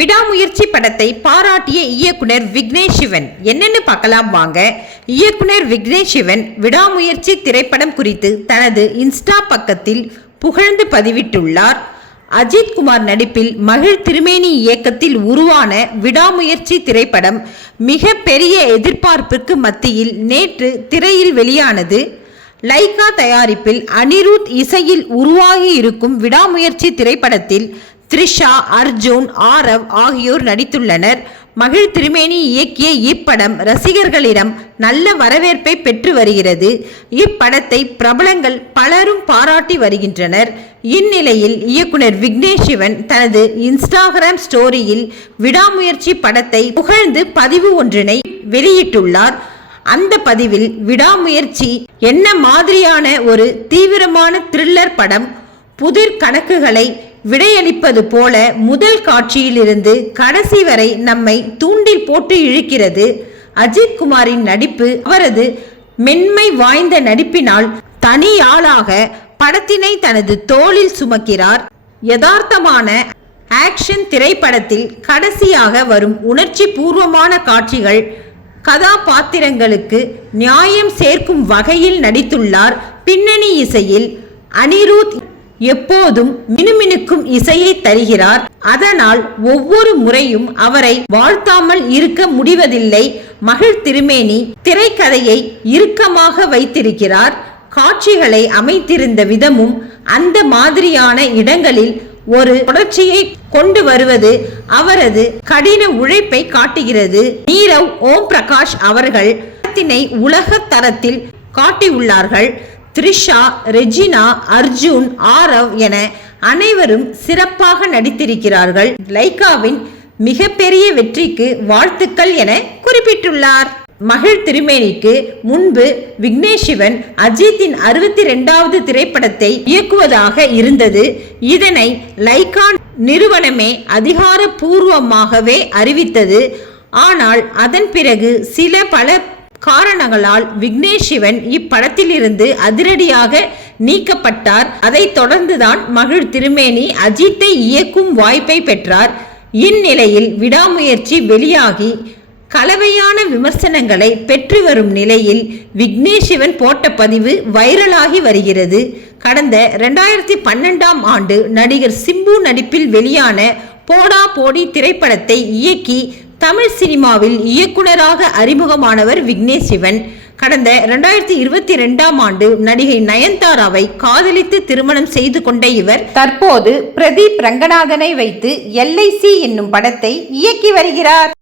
விடாமுயற்சி படத்தை பாராட்டிய இயக்குனர் விக்னேஷ் சிவன். என்னென்னு பார்க்கலாம் வாங்க. இயக்குனர் விக்னேஷ் சிவன் விடாமுயற்சி திரைப்படம் குறித்து தனது இன்ஸ்டா பக்கத்தில் புகழ்ந்து பதிவிட்டுள்ளார். அஜித் குமார் நடிப்பில் மகிழ் திருமேனி இயக்கத்தில் உருவான விடாமுயற்சி திரைப்படம் மிக பெரிய எதிர்பார்ப்பிற்கு மத்தியில் நேற்று திரையில் வெளியானது. லைகா தயாரிப்பில் அனிருத் இசையில் உருவாகி இருக்கும் விடாமுயற்சி திரைப்படத்தில் த்ரிஷா அர்ஜுன் ஆரவ் ஆகியோர் நடித்துள்ளனர். மகிழ் திருமேனி இயக்கிய இப்படம் ரசிகர்களிடம் நல்ல வரவேற்பை பெற்று வருகிறது. இப்படத்தை பிரபலங்கள் பலரும் பாராட்டி வருகின்றனர். இந்நிலையில் இயக்குனர் விக்னேஷ் சிவன் தனது இன்ஸ்டாகிராம் ஸ்டோரியில் விடாமுயற்சி படத்தை புகழ்ந்து பதிவு ஒன்றினை வெளியிட்டுள்ளார். அந்த பதிவில் விடாமுயற்சி என்ன மாதிரியான ஒரு தீவிரமான த்ரில்லர் படம் புதிர் கணக்குகளை விடையளிப்பது போல முதல் காட்சியிலிருந்து கடைசி வரை நம்மை தூண்டில் போட்டு இழுக்கிறது அஜித் குமாரின் நடிப்பு. அவரது மென்மை வாய்ந்த நடிப்பினால் தனியாளாக படத்தினை தனது தோளில் சுமக்கிறார். யதார்த்தமான ஆக்ஷன் திரைப்படத்தில் கடைசியாக வரும் உணர்ச்சி பூர்வமான காட்சிகள் கதாபாத்திரங்களுக்கு நியாயம் சேர்க்கும் வகையில் நடித்துள்ளார். பின்னணி இசையில் அனிருத் எப்போதும் மினுமினுக்கும் இசையை தருகிறார். அதனால் ஒவ்வொரு முறையும் அவரை வாழ்த்தாமல் இருக்க முடிவதில்லை. மகிழ் திருமேனி திரைக்கதையை இறுக்கமாக வைத்திருக்கிறார். காட்சிகளை அமைத்திருந்த விதமும் அந்த மாதிரியான இடங்களில் ஒரு தொடர்ச்சியை கொண்டு வருவது அவரது கடின உழைப்பை காட்டுகிறது. நீரவ் ஓம் பிரகாஷ் அவர்கள் படத்தினை உலக தரத்தில் காட்டியுள்ளார்கள். த்ரிஷா ரெஜினா அர்ஜுன் ஆரவ் என அனைவரும் சிறப்பாக நடித்திருக்கிறார்கள். லைகாவின் மிகப்பெரிய வெற்றிக்கு வாழ்த்துக்கள் என குறிப்பிட்டுள்ளார். மகிழ் திருமேனிக்கு முன்பு விக்னேஷ் சிவன் அஜித்தின் அறுபத்தி ரெண்டாவது திரைப்படத்தை இயக்குவதாக இருந்தது. இதனை லைகா நிறுவனமே அதிகாரப்பூர்வமாகவே அறிவித்தது. ஆனால் அதன் பிறகு சில பல காரணங்களால் விக்னேஷ் சிவன் இப்படத்திலிருந்து அதிரடியாக நீக்கப்பட்டார். அதைத் தொடர்ந்துதான் மகிழ் திருமேனி அஜித்தை இயக்கும் வாய்ப்பை பெற்றார். இந்நிலையில் விடாமுயற்சி வெளியாகி கலவையான விமர்சனங்களை பெற்று வரும் நிலையில் விக்னேஷ் சிவன் போட்ட பதிவு வைரலாகி வருகிறது. கடந்த ரெண்டாயிரத்தி பன்னெண்டாம் ஆண்டு நடிகர் சிம்பு நடிப்பில் வெளியான போடா போடி திரைப்படத்தை இயக்கி தமிழ் சினிமாவில் இயக்குனராக அறிமுகமானவர் விக்னேஷ் சிவன். கடந்த ரெண்டாயிரத்தி இருபத்தி ரெண்டாம் ஆண்டு நடிகை நயன்தாராவை காதலித்து திருமணம் செய்து கொண்ட இவர் தற்போது பிரதீப் ரங்கநாதனை வைத்து எல்ஐசி என்னும் படத்தை இயக்கி வருகிறார்.